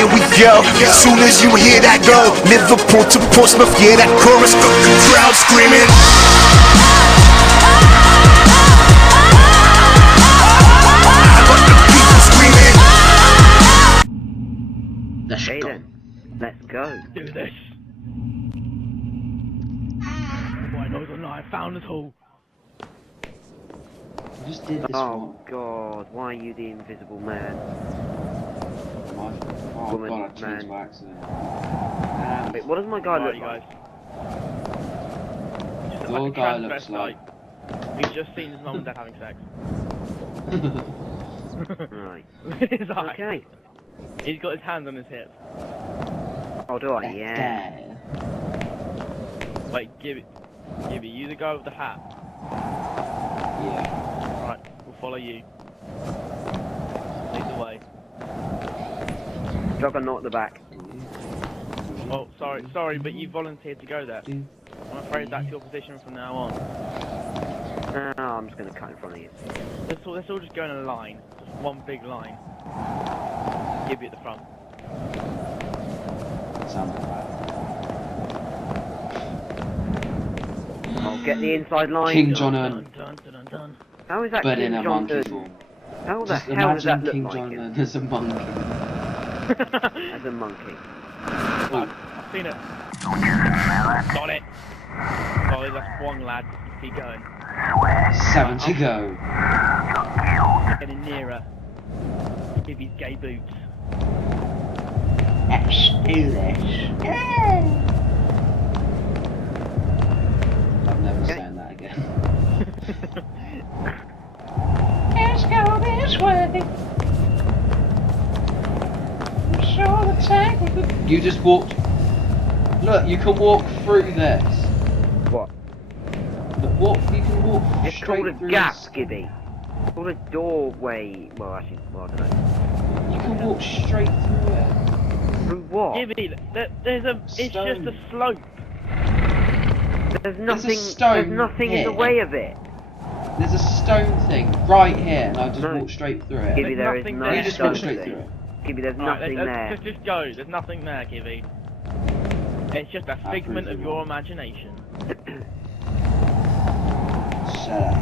here we go. As soon as you hear that go, Liverpool to Portsmouth, yeah, that chorus got the crowd screaming. I got the people screaming. Let's Okay go. then, let's go. Do this. Boy, knows or not, I found it all. I just did this Oh one. god, why are you the invisible man? Oh Woman, god, I changed man. by accident. Wait, what does my guy Right, look you like? guys. Just Your like a guy looks transvestite. We've just seen his mum and dad having sex. Right. His eye. Okay. He's got his hands on his hips. Oh, do I? That Yeah. guy. Wait, Gibbi, you the guy with the hat. Yeah. Right, we'll follow you. Lead the way. Juggernaut at the back. Oh, sorry, but you volunteered to go there. I'm afraid that's your position from now on. No, I'm just gonna cut in front of you. Let's all just go in a line. Just one big line. Gibbi at the front. Sounds bad. I'll get the inside line. King Jong. Dun, dun, dun, dun, dun. How is that But King in a Jong? monkey form. How the Just hell does that imagine look King like Jong him? as a monkey. As a monkey. I've seen it. Got it. Sorry, that's one lad. Keep going. 7 to go. Getting nearer. Gibbi's gay boots. Let's do this. I'm never saying that again. Let's go this way. I'm sure the tank will be. You just walked. Look, you can walk through this. What? Look, you can walk It's straight called a through gap, this. Gibby. It's called a doorway. Well, actually, well, I don't know. You can walk straight through it. Through what? Gibbi, it's just a slope. There's nothing. stone There's nothing in the here. way of it. There's a stone thing right here, and I just No. walk straight through it. Gibby, there is nothing no there. You just stone walk straight thing. through it. Gibby, there's Alright, nothing there. let's just go. There's nothing there, Gibbi. It's just a figment of your imagination. Shut up.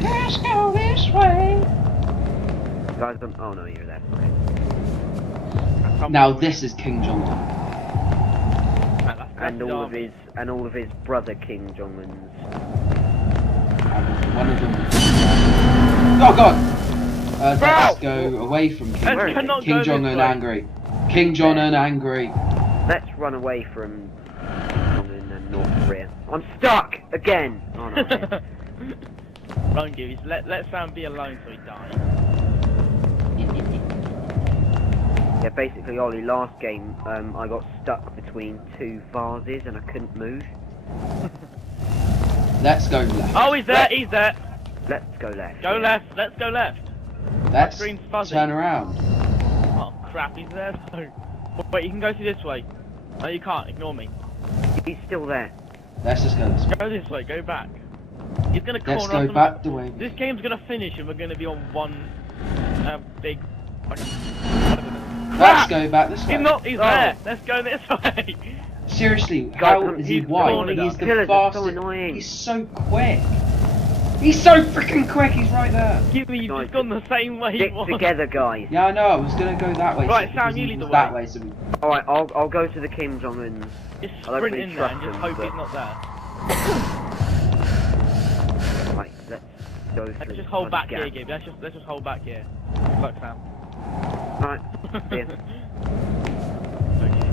Let's go this way. Guys, oh no, you're there. Now this is King Jong. And all of his brother King Jong-uns. One of them. Oh god! Let's go away from King Let's Jong. not King go Jong this Un way. angry. King Jong Un angry. Let's run away from Jong-un and North Korea. I'm stuck again. Oh no. Okay. Run, Gibbi. Let Sam be alone so he dies. Yeah, basically, Ollie, last game, I got stuck between two vases and I couldn't move. Let's go left. Oh, he's there. He's there. Let's go left. Go yeah. left. Let's go left. Let's screen's fuzzy. turn around. Oh crap, he's there though. Wait, you can go through this way. No, you can't. Ignore me. He's still there. Let's just go this way. Go this way. Go back. He's gonna corner Let's us. go and- back the way. This game's gonna finish and we're gonna be on one big. Let's go back this way. He's not. He's Oh. there. Let's go this way. Seriously, Guys, how is he he's white? cornered He's us. the Killers are so fastest. annoying. He's so quick. He's so freaking quick. He's right there. Gibbi, you've Nice. just gone the same way Stick you want. together, guys. Yeah, I know. I was gonna go that way. Right, because Sam, you he lead the was that way. way. So we... Alright, I'll go to the Kim Jong-uns. Just I don't sprint really in there and trust just him, hope but- he's not there. Right, let's go through Let's just the hold back gap. here, Gibbi. Let's just hold back here. Good luck, Sam. Right, see ya. Okay.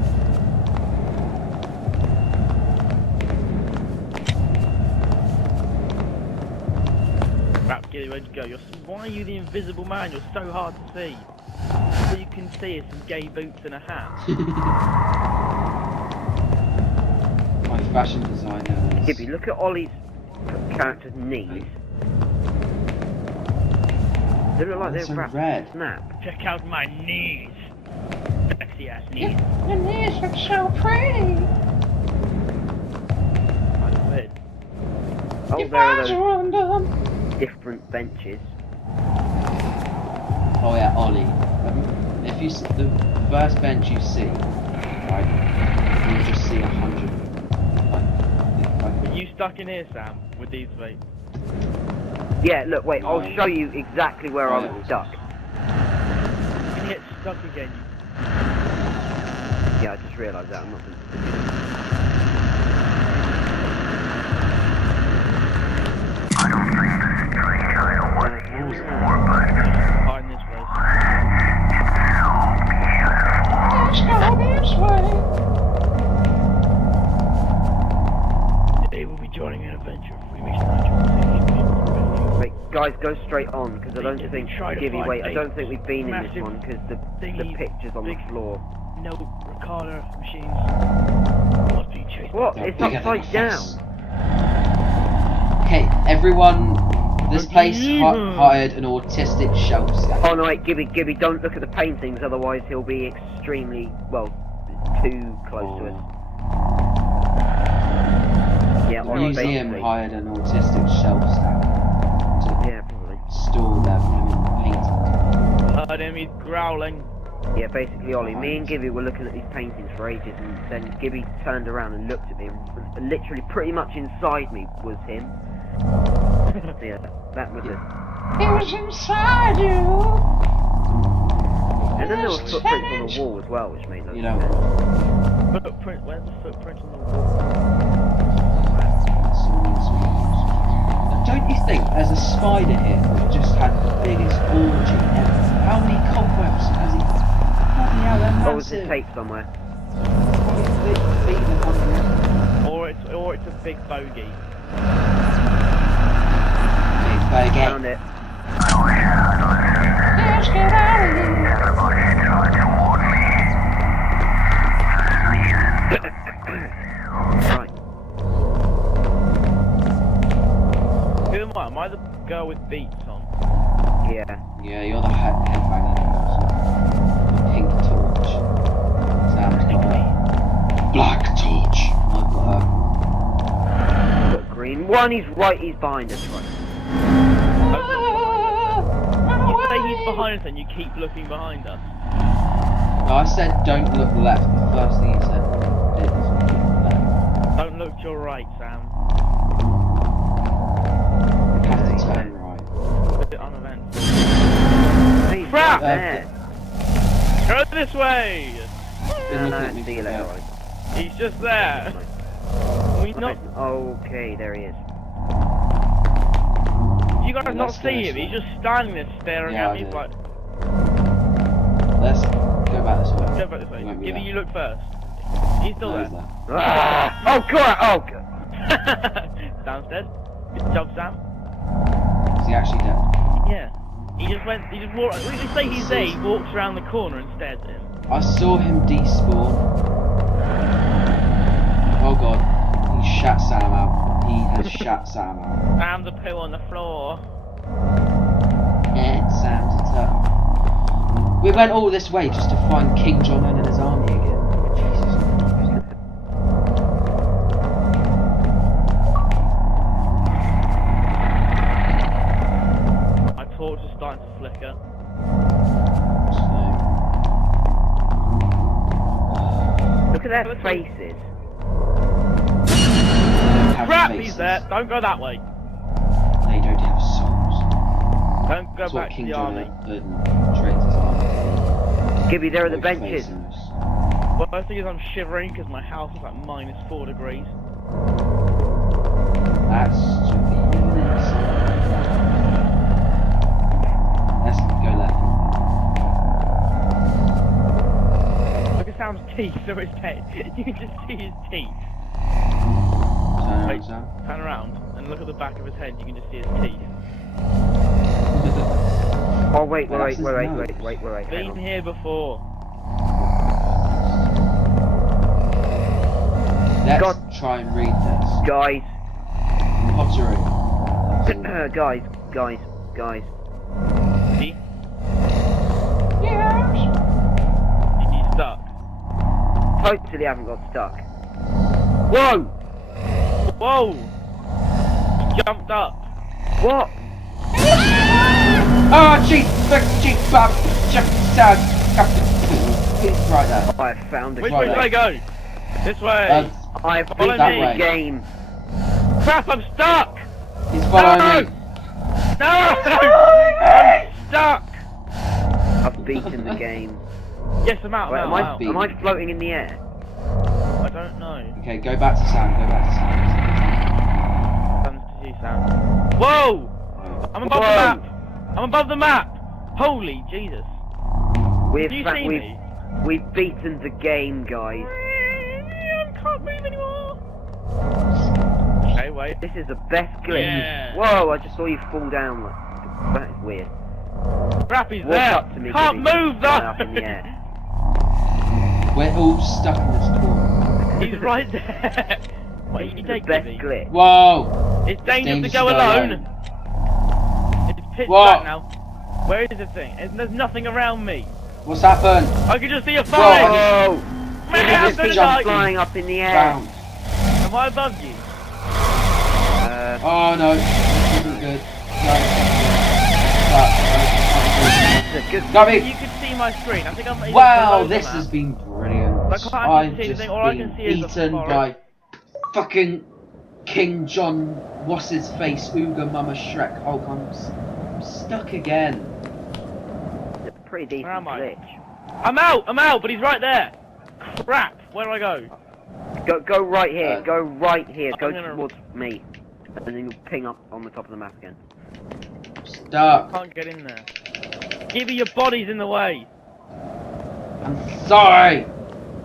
Crap, Gibbi, where'd you go? Why are you the invisible man? You're so hard to see. All you can see is some gay boots and a hat. My fashion designer. Gibby, look at Ollie's character's knees. They look like they're they're so wrapped red. in snap. Check out my knees. Sexy ass knees. Your knees look so pretty. That's weird. Oh, Your there are thighs those. are undone. different benches. Oh yeah, Ollie. If you the first bench you see, right, you'll just see 100. Are you stuck in here, Sam, with these feet? Yeah, look, wait, No. I'll show you exactly where I was stuck. You get stuck again. Yeah, I just realised that. I'm not going to... Behind this place. Let's go this way. Today we'll be joining an adventure if we make Wait, guys, go straight on, because I don't They think... try to Gibby, find wait, I a don't think we've been in this massive one, because the thingy, picture's on the big- floor. No recorder machines. Must be chased. What? They're It's bigger than upside a down. fence. Okay, everyone, this place hired an autistic shelf stack. Oh no, wait, Gibby, don't look at the paintings, otherwise he'll be extremely, well, too close to us. Yeah, on Museum basically. hired an autistic shelf stack to Yeah, probably. store their paintings. Heard him, he's growling. Yeah, basically, Ollie, me and Gibby were looking at these paintings for ages, and then Gibby turned around and looked at me, and literally pretty much inside me was him. Yeah, that was it. It was inside you. And then there were footprints on the wall as well, which made no You know, sense. Footprint, where's the footprint on the wall? don't you think there's a spider here that just had the biggest orgy ever? How many cobwebs has he? Bloody hell, they're Oh, was this massive. tape somewhere? Or it's a big bogey. Big bogey. Found it. Let's get out of here. Right. Who am I? Am I the girl with beats on? Yeah. Yeah, you're the headbanger. The pink torch. Sam's got her. Black torch. I've got her. Got green. One, he's right, he's behind us, right. Run You say away. he's behind us and you keep looking behind us. No, I said don't look left. The first thing you said did was look left. Don't look to your right, Sam. You have to turn right. Put it on event. He's Crap! right there. Go this way! Been looking at me See you for later, that. Ollie. He's just there. We not. Okay, there he is. You guys Yeah, not let's go see this him? way. He's just standing there staring Yeah, at I me did. like. Let's go back this way. Go back this way. Won't be Gibby, there. you look first. He's still No, there. he's there. Ah! Oh god! Oh god! Sam's dead. Good job, Sam. Is he actually dead? Yeah. He just walked. We just say he's there. He walks around the corner and stares at him. I saw him despawn. Oh god. He shat Sam out. He has shat Sam out. Sam's a poo on the floor. Sam's a turtle. We went all this way just to find King Jong and his army again. Jesus. My torch is starting to flicker. Look at their faces. Crap, he's there. Don't go that way. They don't have souls. Don't go That's what back to King the Jong army. trains his army. Gibby, there are the No benches. faces. Well, the thing is, I'm shivering because my house is like -4 degrees. That's should be Let's go left. Look at Sam's teeth. They're his head. You can just see his teeth. Turn around, Wait. Sam. Turn around and look at the back of his head. You can just see his teeth. Oh wait, Well, wait. that's his nose. Hang Been on. here before. Let's God. try and read this. Guys, Pottery. guys. See? Yes. He's stuck. Totally haven't got stuck. Whoa! Whoa! He jumped up. What? Oh, jeez, right there. I found a Which Right way should I go? This way. I've Follow beaten me. the game. Crap, I'm stuck! He's following me. No! I'm stuck! I've beaten the game. Yes, I'm out, Wait, I'm out. am I floating in the air? I don't know. Okay, go back to Sam, go back to Sam. Sam, to you, Sam. Whoa! I'm above the map! I'm above the map! Holy Jesus. Do you see me? We've beaten the game, guys. I can't move anymore. Okay, wait. This is the best glitch. Yeah. Whoa, I just saw you fall down. That is weird. Crap, he's Walk there! up to me, Can't Gibby. move Fly though! up in the air. We're all stuck in this corner. He's right there! Wait, you The take best me. glitch. Whoa! It's dangerous to Dangerous go to go alone! alone. It's pitch What? black now. Where is the thing? There's nothing around me. What's happened? I can just see a fire! Whoa! Man, Gibby I'm just gonna jumped die! Flying up in the air. Down. Am I above you? Oh no, this isn't good. No, It's a good. Gabby! You can see my screen. I think I'm even Wow, below the this map. has been brilliant. I can't actually I've see just anything. All I been can see is the eaten forest. by fucking King Jong, what's his face, Ooga Mama Shrek Hulk. I'm stuck again. It's a pretty decent Where am I? glitch. I'm out, but he's right there. Crap, where do I go? Go right here. Go right here. Go I'm gonna- towards me, and then you'll ping up on the top of the map again. Stuck. Can't get in there. Gibby, your body's in the way. I'm sorry.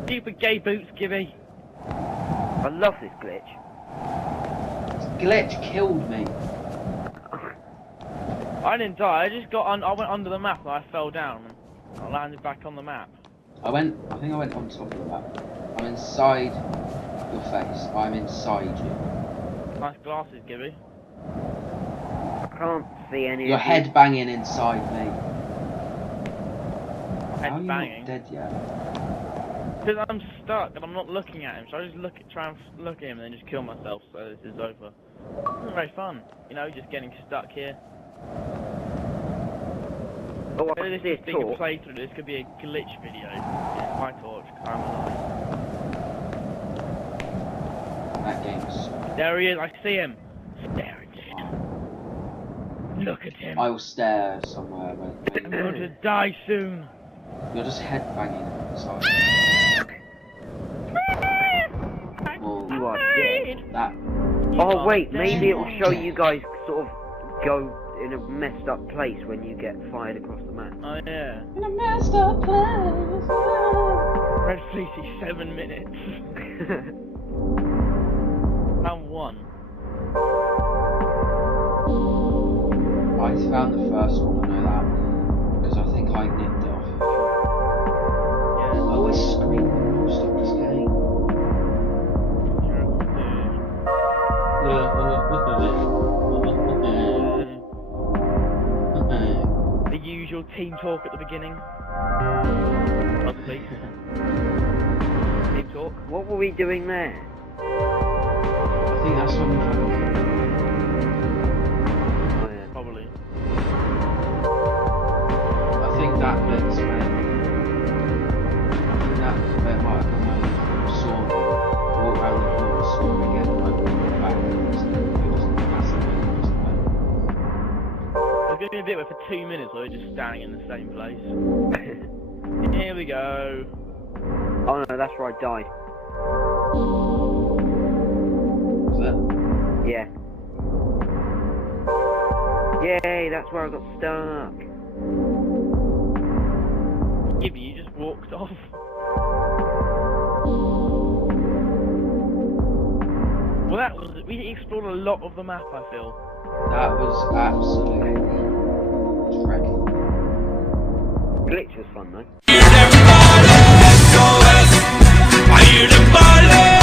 Stupid gay boots, Gibby. I love this glitch. This glitch killed me. I didn't die. I just got I went under the map and I fell down. And I landed back on the map. I think I went on top of the map. I'm inside your face. I'm inside you. Nice glasses, Gibby. I can't see any. Your of head banging inside me. My How are head's you banging. not dead yet? Because I'm stuck and I'm not looking at him. So I just try and look at him and then just kill myself. So this is over. This is very fun. You know, just getting stuck here. Oh, I This can see a is being a torch. playthrough. This could be a glitch video. Yeah, my torch. 'Cause I'm alive. That game is. There he is. I see him. Stare at him. Look at him. I will stare somewhere. Where I'm going to die soon. you're just head banging inside. Well, You are dead. that. Oh wait, maybe it will show you guys sort of go in a messed up place when you get fired across the map. Oh yeah. In a messed up place. Red Fleecy, 7 minutes. Round 1. I found the first one, I know that. Because I think I nicked it off. Yeah. Oh, it's screaming. Stop this game. The usual team talk at the beginning. Buzz, please. Team talk. What were we doing there? I think that's what we found. Oh, yeah. Probably. I think that bit's where. I think that bit might have been when we saw walk around the corner, saw him again, and I walked back. And it was massively lost. There's going to be a bit where for 2 minutes we're just standing in the same place. Here we go. Oh no, that's where I died. Was it? Yeah. Yay, that's where I got stuck. Gibby, you just walked off. Well, that was. We explored a lot of the map, I feel. That was absolutely dreadful. Glitch was fun though. Everybody, let's go west. I hear the ball.